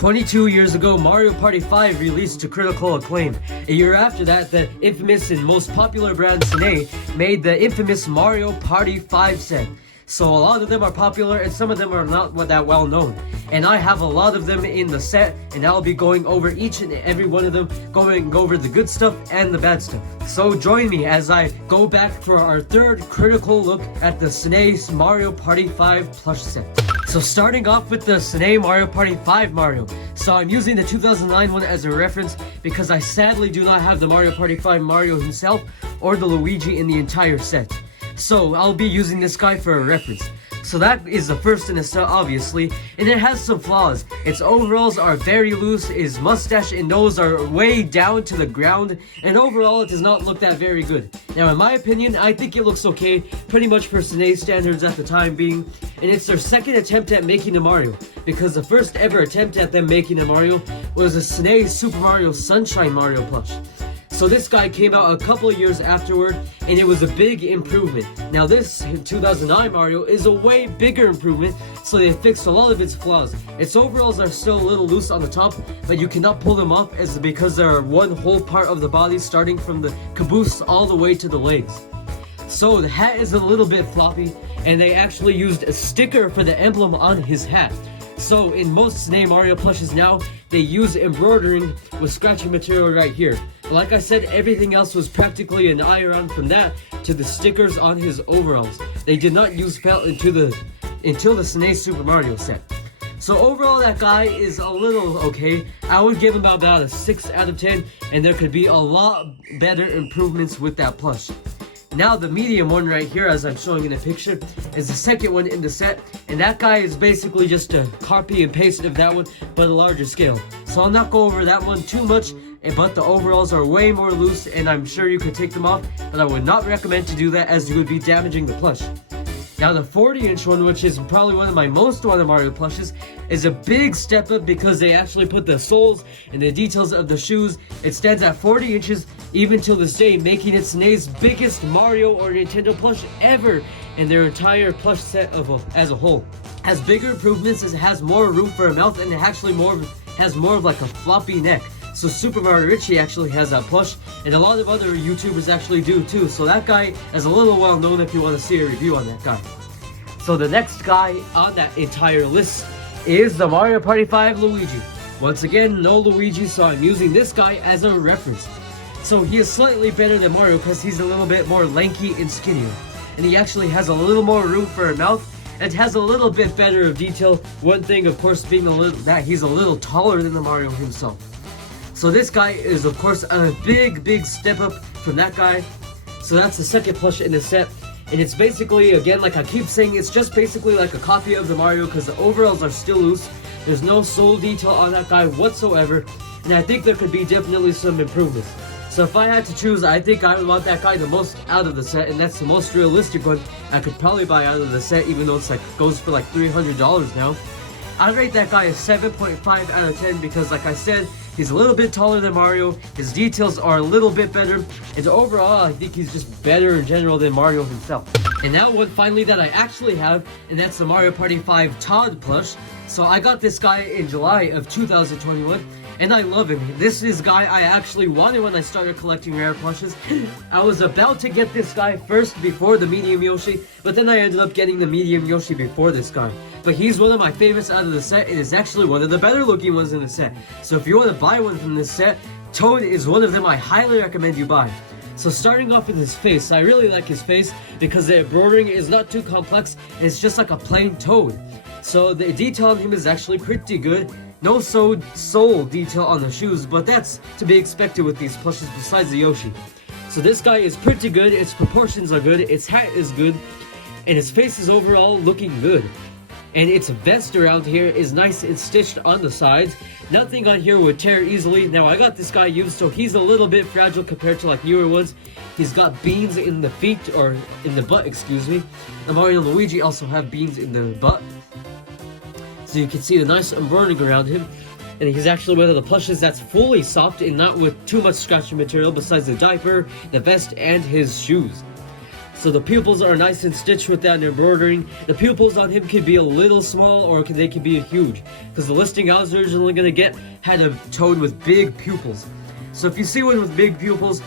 22 years ago, Mario Party 5 released to critical acclaim. A year after that, the infamous and most popular brand Sanei made the infamous Mario Party 5 set. So a lot of them are popular and some of them are not that well known. And I have a lot of them in the set, and I'll be going over each and every one of them, going over the good stuff and the bad stuff. So join me as I go back for our third critical look at the Sanei's Mario Party 5 plush set. So starting off with the Sanei Mario Party 5 Mario. So I'm using the 2009 one as a reference because I sadly do not have the Mario Party 5 Mario himself or the Luigi in the entire set. So I'll be using this guy for a reference. So that is the first in the set, obviously, and it has some flaws. Its overalls are very loose, his mustache and nose are way down to the ground, and overall it does not look that very good. Now in my opinion, I think it looks okay, pretty much for Sanei standards at the time being, and it's their second attempt at making a Mario, because the first ever attempt at them making a Mario was a Sanei Super Mario Sunshine Mario plush. So this guy came out a couple of years afterward, and it was a big improvement. Now this 2009 Mario is a way bigger improvement, so they fixed a lot of its flaws. Its overalls are still a little loose on the top, but you cannot pull them off because there are one whole part of the body starting from the caboose all the way to the legs. So the hat is a little bit floppy, and they actually used a sticker for the emblem on his hat. So in most Sanei Mario plushes now, they use embroidering with scratching material right here. Like I said, everything else was practically an eye around from that to the stickers on his overalls. They did not use felt until the Sanei Super Mario set. So overall, that guy is a little okay. I would give him about a 6 out of 10, and there could be a lot better improvements with that plush. Now the medium one right here, as I'm showing in the picture, is the second one in the set, and that guy is basically just a copy and paste of that one, but a larger scale. So I'll not go over that one too much, but the overalls are way more loose, and I'm sure you could take them off, but I would not recommend to do that as you would be damaging the plush. Now the 40-inch one, which is probably one of my most wanted Mario plushes, is a big step up because they actually put the soles and the details of the shoes. It stands at 40 inches even till this day, making it Sanei's biggest Mario or Nintendo plush ever in their entire plush set as a whole. Has bigger improvements as it has more room for a mouth, and it actually has more of like a floppy neck. So Super Mario Richie actually has that plush, and a lot of other YouTubers actually do too. So that guy is a little well known if you want to see a review on that guy. So the next guy on that entire list is the Mario Party 5 Luigi. Once again, no Luigi, so I'm using this guy as a reference. So he is slightly better than Mario because he's a little bit more lanky and skinnier. And he actually has a little more room for a mouth, and has a little bit better of detail. One thing, of course, being that he's a little taller than the Mario himself. So this guy is, of course, a big step up from that guy. So that's the second plush in the set. And it's basically, again, like I keep saying, it's just basically like a copy of the Mario because the overalls are still loose. There's no sole detail on that guy whatsoever. And I think there could be definitely some improvements. So if I had to choose, I think I would want that guy the most out of the set, and that's the most realistic one I could probably buy out of the set, even though it's like goes for like $300 now. I'd rate that guy a 7.5 out of 10 because, like I said, he's a little bit taller than Mario, his details are a little bit better, and overall I think he's just better in general than Mario himself. And now one finally that I actually have, and that's the Mario Party 5 Todd plush. So I got this guy in July of 2021, and I love him. This is a guy I actually wanted when I started collecting rare plushes. I was about to get this guy first before the medium Yoshi, but then I ended up getting the medium Yoshi before this guy. But he's one of my favorites out of the set, and is actually one of the better looking ones in the set. So if you want to buy one from this set, Toad is one of them I highly recommend you buy. So starting off with his face, I really like his face because the embroidering is not too complex, and it's just like a plain Toad. So the detail on him is actually pretty good. No sole detail on the shoes, but that's to be expected with these plushes besides the Yoshi. So this guy is pretty good, its proportions are good, its hat is good, and his face is overall looking good. And its vest around here is nice and stitched on the sides. Nothing on here would tear easily. Now I got this guy used, so he's a little bit fragile compared to like newer ones. He's got beans in the feet, or in the butt, excuse me. And Mario and Luigi also have beans in the butt. So you can see the nice embroidering around him. And he's actually one of the plushes that's fully soft and not with too much scratching material besides the diaper, the vest, and his shoes. So the pupils are nice and stitched with that embroidering. The pupils on him could be a little small or they could be huge. Because the listing I was originally going to get had a Toad with big pupils. So if you see one with big pupils,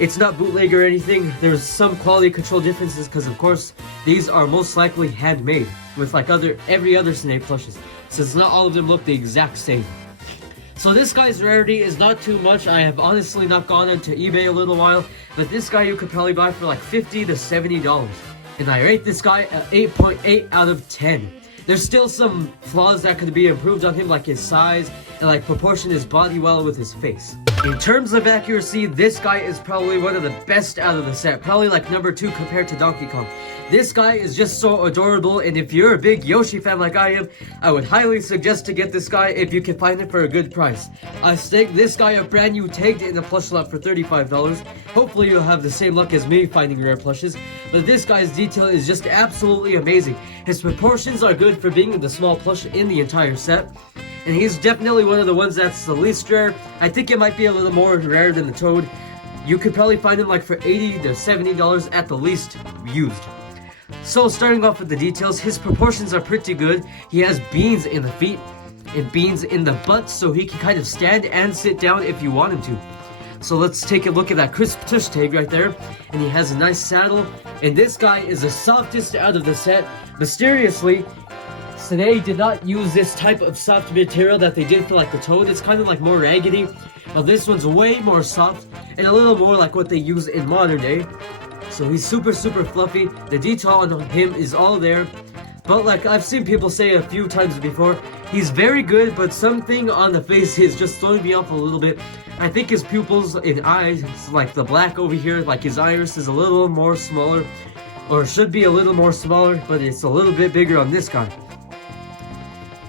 it's not bootleg or anything. There's some quality control differences because of course these are most likely handmade with like every other Sanei plushes. Since not all of them look the exact same. So this guy's rarity is not too much. I have honestly not gone onto eBay a little while, but this guy you could probably buy for like $50 to $70. And I rate this guy at 8.8 out of 10. There's still some flaws that could be improved on him, like his size and like proportion his body well with his face. In terms of accuracy, this guy is probably one of the best out of the set, probably like number 2 compared to Donkey Kong. This guy is just so adorable, and if you're a big Yoshi fan like I am, I would highly suggest to get this guy if you can find it for a good price. I staked this guy up brand new tagged in a plush lot for $35. Hopefully you'll have the same luck as me finding rare plushes, but this guy's detail is just absolutely amazing. His proportions are good for being the small plush in the entire set. And he's definitely one of the ones that's the least rare. I think it might be a little more rare than the Toad. You could probably find him like for $80 to $70 at the least used. So starting off with the details, his proportions are pretty good. He has beans in the feet and beans in the butt, so he can kind of stand and sit down if you want him to. So let's take a look at that crisp tush tag right there. And he has a nice saddle. And this guy is the softest out of the set. Mysteriously, Sanei did not use this type of soft material that they did for like the Toad. It's kind of like more raggedy. But this one's way more soft and a little more like what they use in modern day. So he's super fluffy. The detail on him is all there. But like I've seen people say a few times before, he's very good, but something on the face is just throwing me off a little bit. I think his pupils and eyes, like the black over here, like his iris is a little more smaller. Or should be a little more smaller, but it's a little bit bigger on this guy.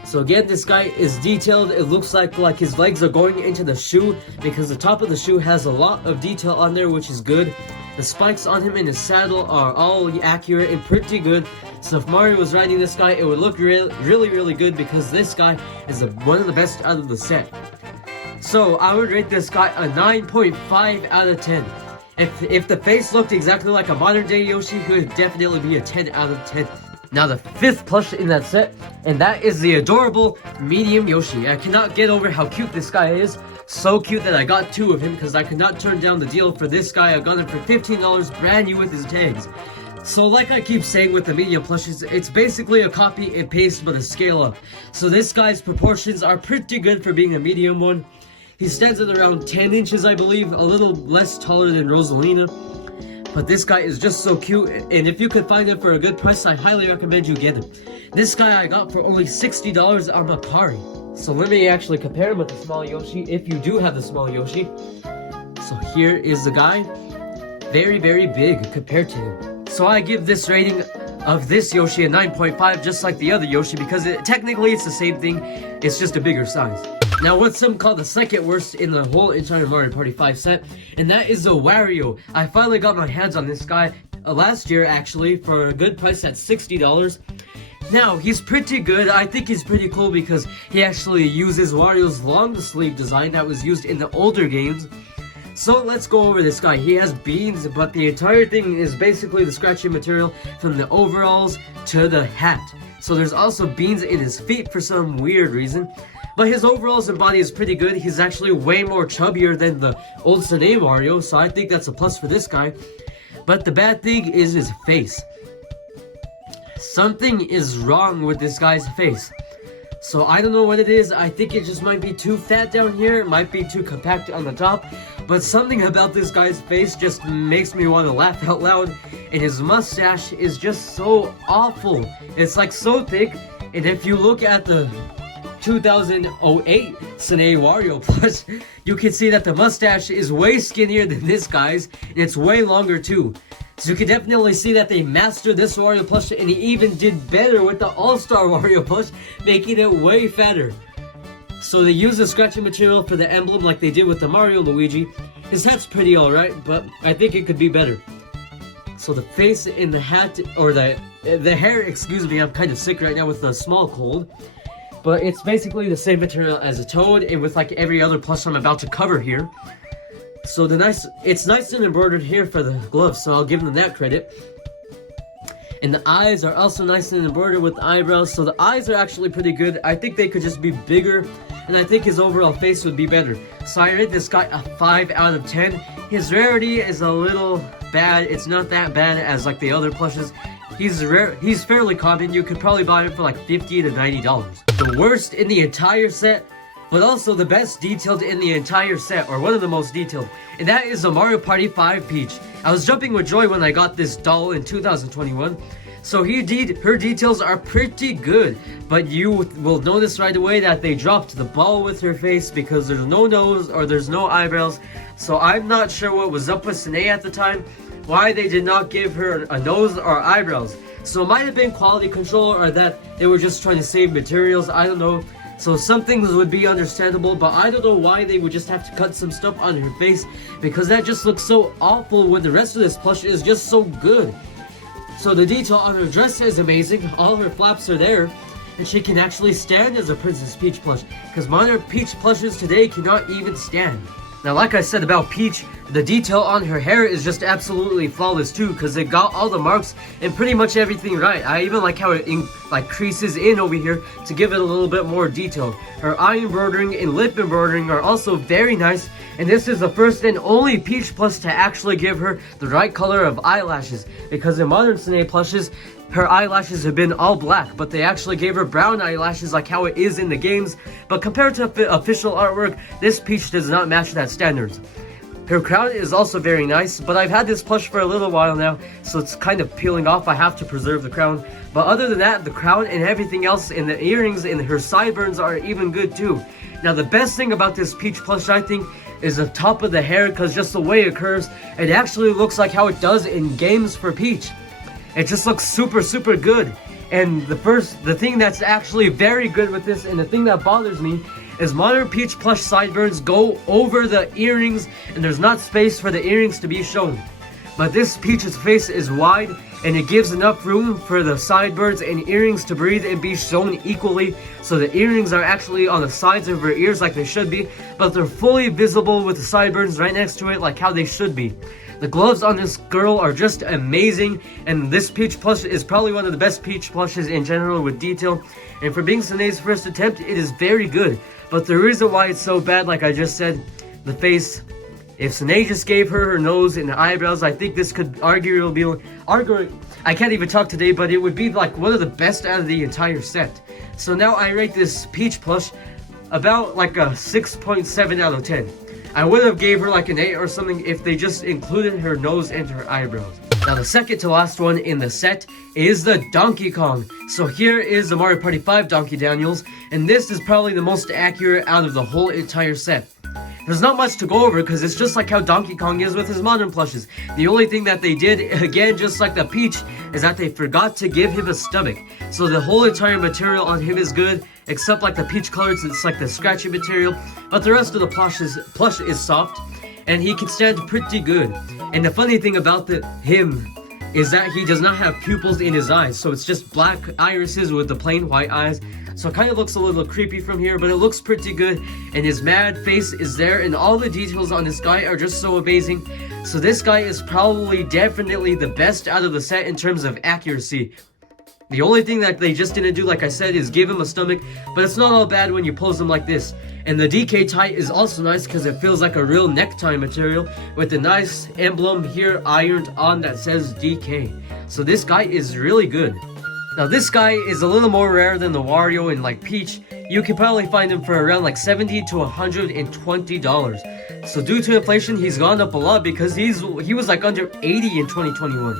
So again, this guy is detailed. It looks like his legs are going into the shoe because the top of the shoe has a lot of detail on there, which is good. The spikes on him in his saddle are all accurate and pretty good. So if Mario was riding this guy, it would look really good because this guy is one of the best out of the set. So I would rate this guy a 9.5 out of 10. If the face looked exactly like a modern day Yoshi, he would definitely be a 10 out of 10. Now the 5th plush in that set, and that is the adorable medium Yoshi. I cannot get over how cute this guy is. So cute that I got 2 of him because I could not turn down the deal for this guy. I got him for $15 brand new with his tags. So like I keep saying with the medium plushes, it's basically a copy and paste but a scale up. So this guy's proportions are pretty good for being a medium one. He stands at around 10 inches I believe, a little less taller than Rosalina. But this guy is just so cute, and if you could find him for a good price, I highly recommend you get him. This guy I got for only $60 on Macari. So let me actually compare him with the small Yoshi, if you do have the small Yoshi. So here is the guy. Very big compared to him. So I give this rating of this Yoshi a 9.5, just like the other Yoshi, because technically it's the same thing, it's just a bigger size. Now what some call the second worst in the whole entire Mario Party 5 set, and that is the Wario. I finally got my hands on this guy last year actually for a good price at $60. Now he's pretty good. I think he's pretty cool because he actually uses Wario's long sleeve design that was used in the older games. So let's go over this guy. He has beans, but the entire thing is basically the scratchy material from the overalls to the hat. So there's also beans in his feet for some weird reason. But his overalls and body is pretty good. He's actually way more chubbier than the old Sanei Wario, so I think that's a plus for this guy. But the bad thing is his face. Something is wrong with this guy's face. So I don't know what it is. I think it just might be too fat down here. It might be too compact on the top. But something about this guy's face just makes me want to laugh out loud. And his mustache is just so awful. It's like so thick. And if you look at the 2008 Sanei Wario Plush, you can see that the mustache is way skinnier than this guy's, and it's way longer too. So you can definitely see that they mastered this Wario Plush, and he even did better with the All-Star Wario Plush, making it way fatter. So they use the scratching material for the emblem like they did with the Mario Luigi. His hat's pretty alright, but I think it could be better. So the face in the hat, or the hair, excuse me, I'm kind of sick right now with a small cold. But it's basically the same material as a Toad, and with like every other plush I'm about to cover here. So it's nice and embroidered here for the gloves, so I'll give them that credit. And the eyes are also nice and embroidered with the eyebrows, so the eyes are actually pretty good. I think they could just be bigger, and I think his overall face would be better. So I rate this guy a 5 out of 10. His rarity is a little bad. It's not that bad as like the other plushes. He's fairly common. You could probably buy him for like $50 to $90. The worst in the entire set, but also the best detailed in the entire set, or one of the most detailed, and that is the Mario Party 5 Peach. I was jumping with joy when I got this doll in 2021. So her details are pretty good, but you will notice right away that they dropped the ball with her face because there's no nose or there's no eyebrows. So I'm not sure what was up with Sanei at the time, why they did not give her a nose or eyebrows. So it might have been quality control, or that they were just trying to save materials, I don't know. So some things would be understandable, but I don't know why they would just have to cut some stuff on her face, because that just looks so awful when the rest of this plush is just so good. So the detail on her dress is amazing, all her flaps are there, and she can actually stand as a Princess Peach plush, because modern Peach plushes today cannot even stand. Now, like I said about Peach, the detail on her hair is just absolutely flawless too, because it got all the marks and pretty much everything right. I even like how it creases in over here to give it a little bit more detail. Her eye embroidering and lip embroidering are also very nice, and this is the first and only Peach plush to actually give her the right color of eyelashes, because in modern Sanei plushes, her eyelashes have been all black, but they actually gave her brown eyelashes like how it is in the games. But compared to official artwork, this Peach does not match that standards. Her crown is also very nice, but I've had this plush for a little while now, so it's kind of peeling off. I have to preserve the crown. But other than that, the crown and everything else, and the earrings and her sideburns are even good too. Now, the best thing about this Peach plush, I think, is the top of the hair, because just the way it curves, it actually looks like how it does in games for Peach. It just looks super good. And the thing that's actually very good with this, and the thing that bothers me, is modern Peach plush sideburns go over the earrings, and there's not space for the earrings to be shown. But this Peach's face is wide, and it gives enough room for the sideburns and earrings to breathe and be shown equally. So the earrings are actually on the sides of her ears like they should be, but they're fully visible with the sideburns right next to it like how they should be. The gloves on this girl are just amazing, and this Peach plush is probably one of the best Peach plushes in general with detail. And for being Sanei's first attempt, it is very good. But the reason why it's so bad, like I just said, the face. If Sanei just gave her nose and eyebrows, I think this could arguably be, I can't even talk today, but it would be like one of the best out of the entire set. So now I rate this Peach plush about like a 6.7 out of 10. I would have gave her like an 8 or something if they just included her nose and her eyebrows. Now the second to last one in the set is the Donkey Kong. So here is the Mario Party 5 Donkey Daniels, and this is probably the most accurate out of the whole entire set. There's not much to go over because it's just like how Donkey Kong is with his modern plushes. The only thing that they did, again just like the Peach, is that they forgot to give him a stomach. So the whole entire material on him is good, except like the Peach colors, it's like the scratchy material. But the rest of the plush is soft, and he can stand pretty good. And the funny thing about him is that he does not have pupils in his eyes, so it's just black irises with the plain white eyes. So it kind of looks a little creepy from here, but it looks pretty good. And his mad face is there, and all the details on this guy are just so amazing. So this guy is probably definitely the best out of the set in terms of accuracy. The only thing that they just didn't do, like I said, is give him a stomach, but it's not all bad when you pose him like this. And the DK tie is also nice because it feels like a real necktie material with a nice emblem here ironed on that says DK. So this guy is really good. Now this guy is a little more rare than the Wario and like Peach. You can probably find him for around like $70 to $120. So due to inflation, he's gone up a lot because he was like under 80 in 2021.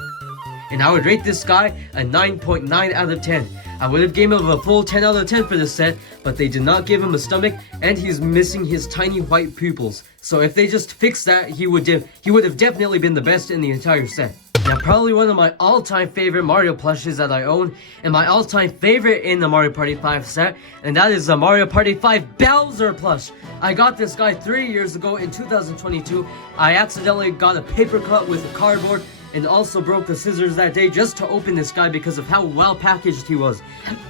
And I would rate this guy a 9.9 out of 10. I would have given him a full 10 out of 10 for this set, but they did not give him a stomach, and he's missing his tiny white pupils. So if they just fixed that, he would have definitely been the best in the entire set. Now, probably one of my all-time favorite Mario plushes that I own, and my all-time favorite in the Mario Party 5 set, and that is the Mario Party 5 Bowser plush. I got this guy 3 years ago in 2022. I accidentally got a paper cut with a cardboard, and also broke the scissors that day just to open this guy because of how well packaged he was.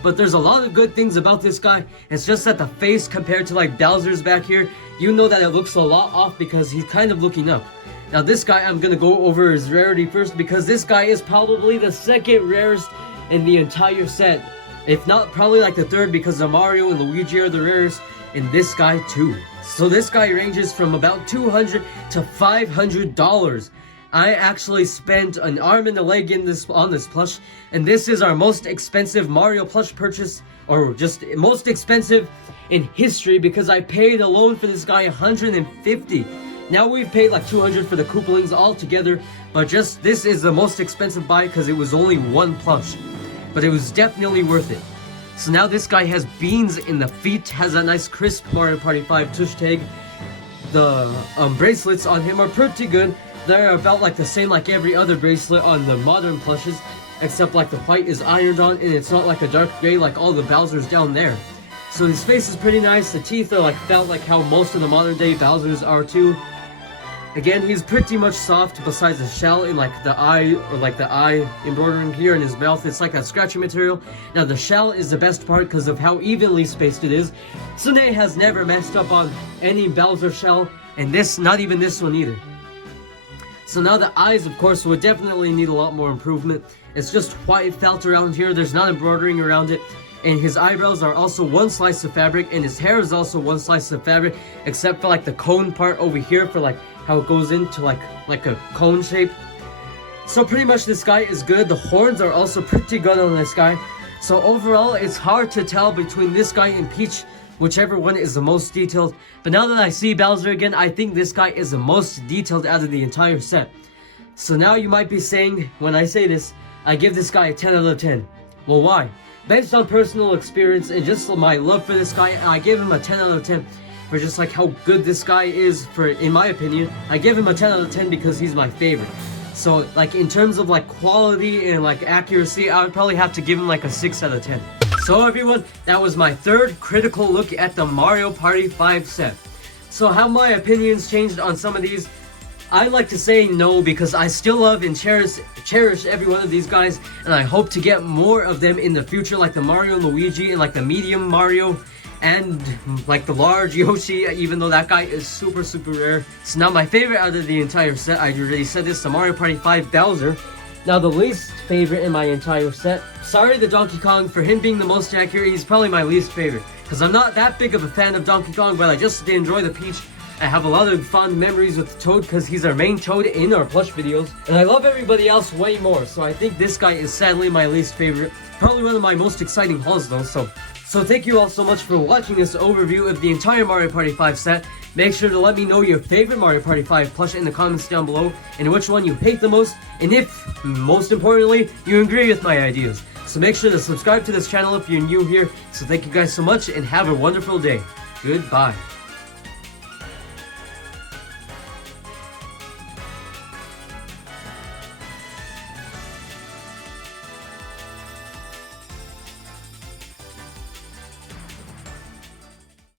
But there's a lot of good things about this guy. It's just that the face compared to like Bowser's back here, you know that it looks a lot off because he's kind of looking up. Now this guy, I'm gonna go over his rarity first because this guy is probably the second rarest in the entire set. If not, probably like the third because the Mario and Luigi are the rarest, and this guy too. So this guy ranges from about $200 to $500. I actually spent an arm and a leg on this plush, and this is our most expensive Mario plush purchase, or just most expensive in history because I paid alone for this guy $150. Now we've paid like $200 for the Koopalings all together, but just this is the most expensive buy because it was only one plush. But it was definitely worth it. So now this guy has beans in the feet, has a nice crisp Mario Party 5 tush tag. The bracelets on him are pretty good. They're about like the same like every other bracelet on the modern plushes, except like the white is ironed on and it's not like a dark gray like all the Bowsers down there. So his face is pretty nice. The teeth are like felt like how most of the modern day Bowsers are too. Again, he's pretty much soft besides the shell and like the eye, or like the eye embroidering here in his mouth. It's like a scratchy material. Now the shell is the best part because of how evenly spaced it is. Sanei has never messed up on any Bowser shell, and this, not even this one either. So now the eyes, of course, would definitely need a lot more improvement. It's just white felt around here. There's not embroidering around it. And his eyebrows are also one slice of fabric, and his hair is also one slice of fabric, except for like the cone part over here for like how it goes into like a cone shape. So pretty much this guy is good. The horns are also pretty good on this guy. So overall, it's hard to tell between this guy and Peach, whichever one is the most detailed. But now that I see Bowser again, I think this guy is the most detailed out of the entire set. So now you might be saying, when I say this, I give this guy a 10 out of 10. Well, why? Based on personal experience and just my love for this guy, I give him a 10 out of 10 for just like how good this guy is, for, in my opinion. I give him a 10 out of 10 because he's my favorite. So like in terms of like quality and like accuracy, I would probably have to give him like a 6 out of 10. So everyone, that was my third critical look at the Mario Party 5 set. So have my opinions changed on some of these? I like to say no because I still love and cherish every one of these guys, and I hope to get more of them in the future, like the Mario and Luigi and like the medium Mario and like the large Yoshi, even though that guy is super rare. So now my favorite out of the entire set, I already said this, the Mario Party 5 Bowser. Now the least favorite in my entire set, sorry the Donkey Kong, for him being the most accurate, he's probably my least favorite. Because I'm not that big of a fan of Donkey Kong, but I just enjoy the Peach. I have a lot of fond memories with Toad because he's our main Toad in our plush videos. And I love everybody else way more, so I think this guy is sadly my least favorite. Probably one of my most exciting hauls though, So thank you all so much for watching this overview of the entire Mario Party 5 set. Make sure to let me know your favorite Mario Party 5 plush in the comments down below, and which one you hate the most, and if, most importantly, you agree with my ideas. So make sure to subscribe to this channel if you're new here. So thank you guys so much, and have a wonderful day. Goodbye.